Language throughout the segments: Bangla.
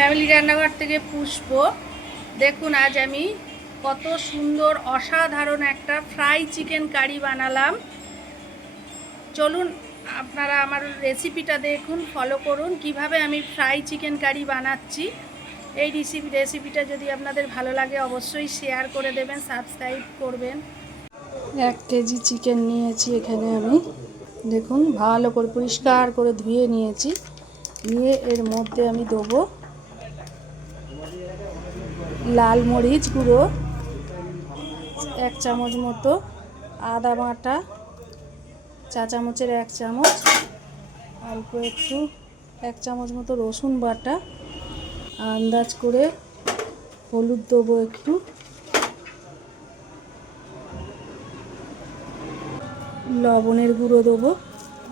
ফ্যামিলি রান্নাঘর থেকে পুষ্প দেখুন, আজ আমি কত সুন্দর, অসাধারণ একটা ফ্রাই চিকেন কারি বানালাম। চলুন, আপনারা আমার রেসিপিটা দেখুন ফলো করুন, কীভাবে আমি ফ্রাই চিকেন কারি বানাচ্ছি। এই রেসিপি রেসিপিটা যদি আপনাদের ভালো লাগে, অবশ্যই শেয়ার করে দেবেন সাবস্ক্রাইব করবেন। এক কেজি চিকেন নিয়েছি এখানে আমি। দেখুন, ভালো করে পরিষ্কার করে ধুয়ে নিয়েছি। নিয়ে এর মধ্যে আমি দেবো লাল মরিচ গুঁড়ো, এক চামচ মতো আদা বাটা, চা চামচের এক চামচ, অল্প একটু এক চামচ মতো রসুন বাটা, আন্দাজ করে হলুদ দেবো একটু। লবণের গুঁড়ো দেবো,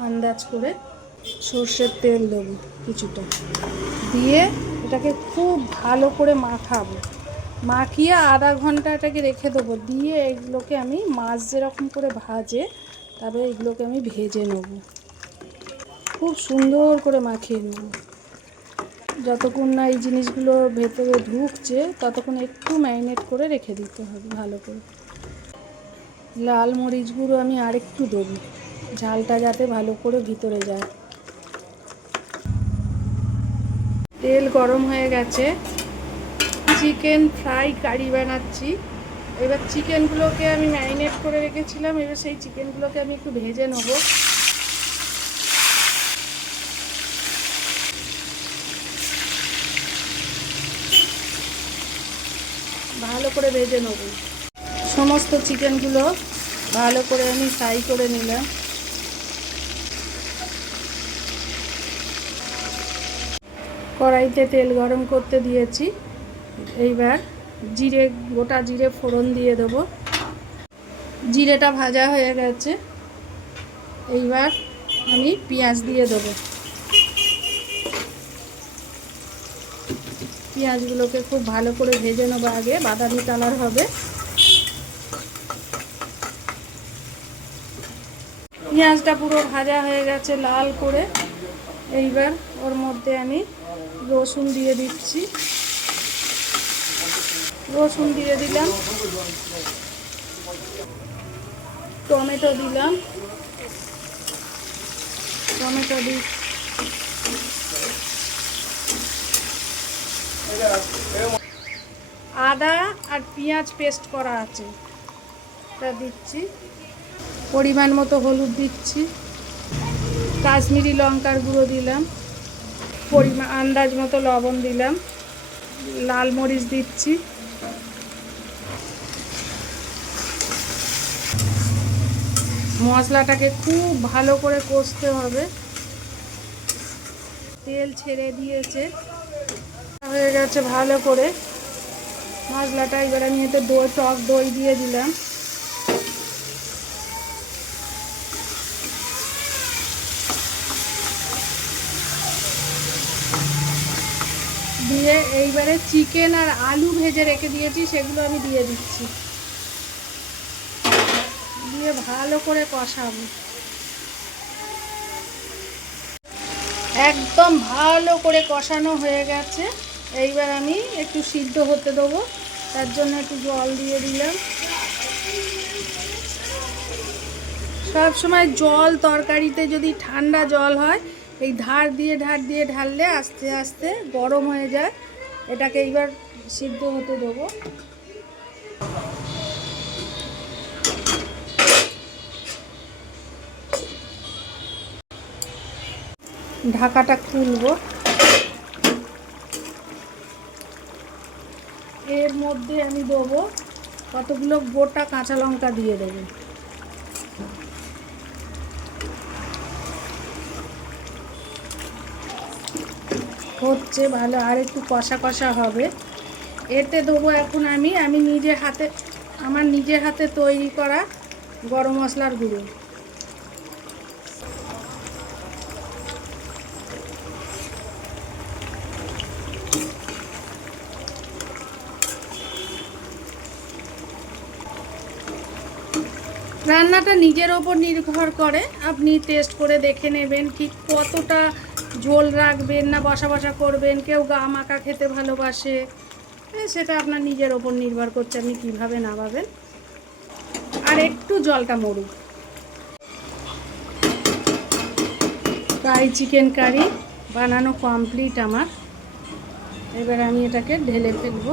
আন্দাজ করে সর্ষের তেল দেবো কিছুটা। দিয়ে এটাকে খুব ভালো করে মাখাবো। মাখিয়ে আধা ঘণ্টা এটাকে রেখে দেবো। দিয়ে এগুলোকে আমি মাছ যেরকম করে ভাজে, তারপরে এগুলোকে আমি ভেজে নেব। খুব সুন্দর করে মাখিয়ে নেব। যতক্ষণ না এই জিনিসগুলো ভেতরে ঢুকছে, ততক্ষণ একটু ম্যারিনেট করে রেখে দিতে হবে ভালো করে। লাল মরিচ গুঁড়ো আমি আরেকটু দেবো, ঝালটা যাতে ভালো করে ভিতরে যায়। তেল গরম হয়ে গেছে। চিকেন ফ্রাই কারি বানাচ্ছি। এবার চিকেনগুলোকে আমি ম্যারিনেট করে রেখেছিলাম। এবার সেই চিকেনগুলোকে আমি একটু ভেজে নেব। ভালো করে ভেজে নেব। সমস্ত চিকেনগুলো ভালো করে আমি ফ্রাই করে নিলাম। কড়াইতে তেল গরম করতে দিয়েছি। এইবার জিরে, গোটা জিরে ফোড়ন দিয়ে দেবো। জিরেটা ভাজা হয়ে গেছে। এইবার আমি পেঁয়াজ দিয়ে দেবো। পেঁয়াজগুলোকে খুব ভালো করে ভেজে নেব আগে, বাদামি কালার হবে। পেঁয়াজটা পুরো ভাজা হয়ে গেছে লাল করে। এইবার ওর মধ্যে আমি রসুন দিয়ে দিচ্ছি। রসুন দিয়ে দিলাম। টমেটো দিলাম। টমেটো দি আদা আর পেঁয়াজ পেস্ট করা আছে। এটা দিচ্ছি। পরিমাণ মতো হলুদ দিচ্ছি। কাশ্মীরি লঙ্কার গুঁড়ো দিলাম। পরিমাণ আন্দাজ মতো লবণ দিলাম। লাল মরিচ দিচ্ছি। মশলাটাকে খুব ভালো করে কষতে হবে। তেল ছেড়ে দিয়েছে। হয়ে গেছে ভালো করে। মশলাটা এবার আমি এতে দই, টক দই দিয়ে দিলাম। দিয়ে এইবারে চিকেন আর আলু ভেজে রেখে দিয়েছি, সেগুলো আমি দিয়ে দিচ্ছি। দিয়ে ভালো করে কষাবো। একদম ভালো করে কষানো হয়ে গেছে। এইবার আমি একটু সিদ্ধ হতে দেবো। তার জন্য একটু জল দিয়ে দিলাম। সব সময় জল তরকারিতে যদি ঠান্ডা জল হয়, এই ধার দিয়ে ধার দিয়ে ঢাললে আস্তে আস্তে গরম হয়ে যায়। এটাকে এইবার সিদ্ধ হতে দেবো। ঢাকাটা খুলবো। এর মধ্যে আমি দেবো কতগুলো গোটা কাঁচা লঙ্কা দিয়ে দেবো। হচ্ছে ভালো, আর একটু কষা কষা হবে। এতে দেবো এখন আমি আমি নিজে হাতে, আমার নিজের হাতে তৈরি করা গরম মশলার গুঁড়ো। রান্নাটা নিজের ওপর নির্ভর করে। আপনি টেস্ট করে দেখে নেবেন ঠিক কতটা ঝোল রাখবেন না বসা বসা করবেন, কেউ গা মাখা খেতে ভালোবাসে। সেটা আপনার নিজের ওপর নির্ভর করছে আপনি কীভাবে নামাবেন। আর একটু জলটা মরুক। ফ্রাই চিকেন কারি বানানো কমপ্লিট আমার। এবার আমি এটাকে ঢেলে ফেলব।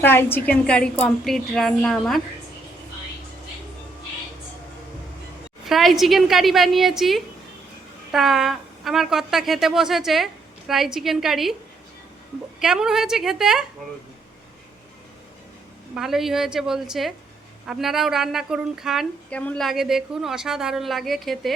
ফ্রাই চিকেন কারি কমপ্লিট রান্না আমার। ফ্রাই চিকেন কারি বানিয়েছি। তা আমার কর্তা খেতে বসেছে ফ্রাই চিকেন কারি। কেমন হয়েছে খেতে? ভালোই হয়েছে বলছে। আপনারাও রান্না করুন, খান। কেমন লাগে দেখুন, অসাধারণ লাগে খেতে।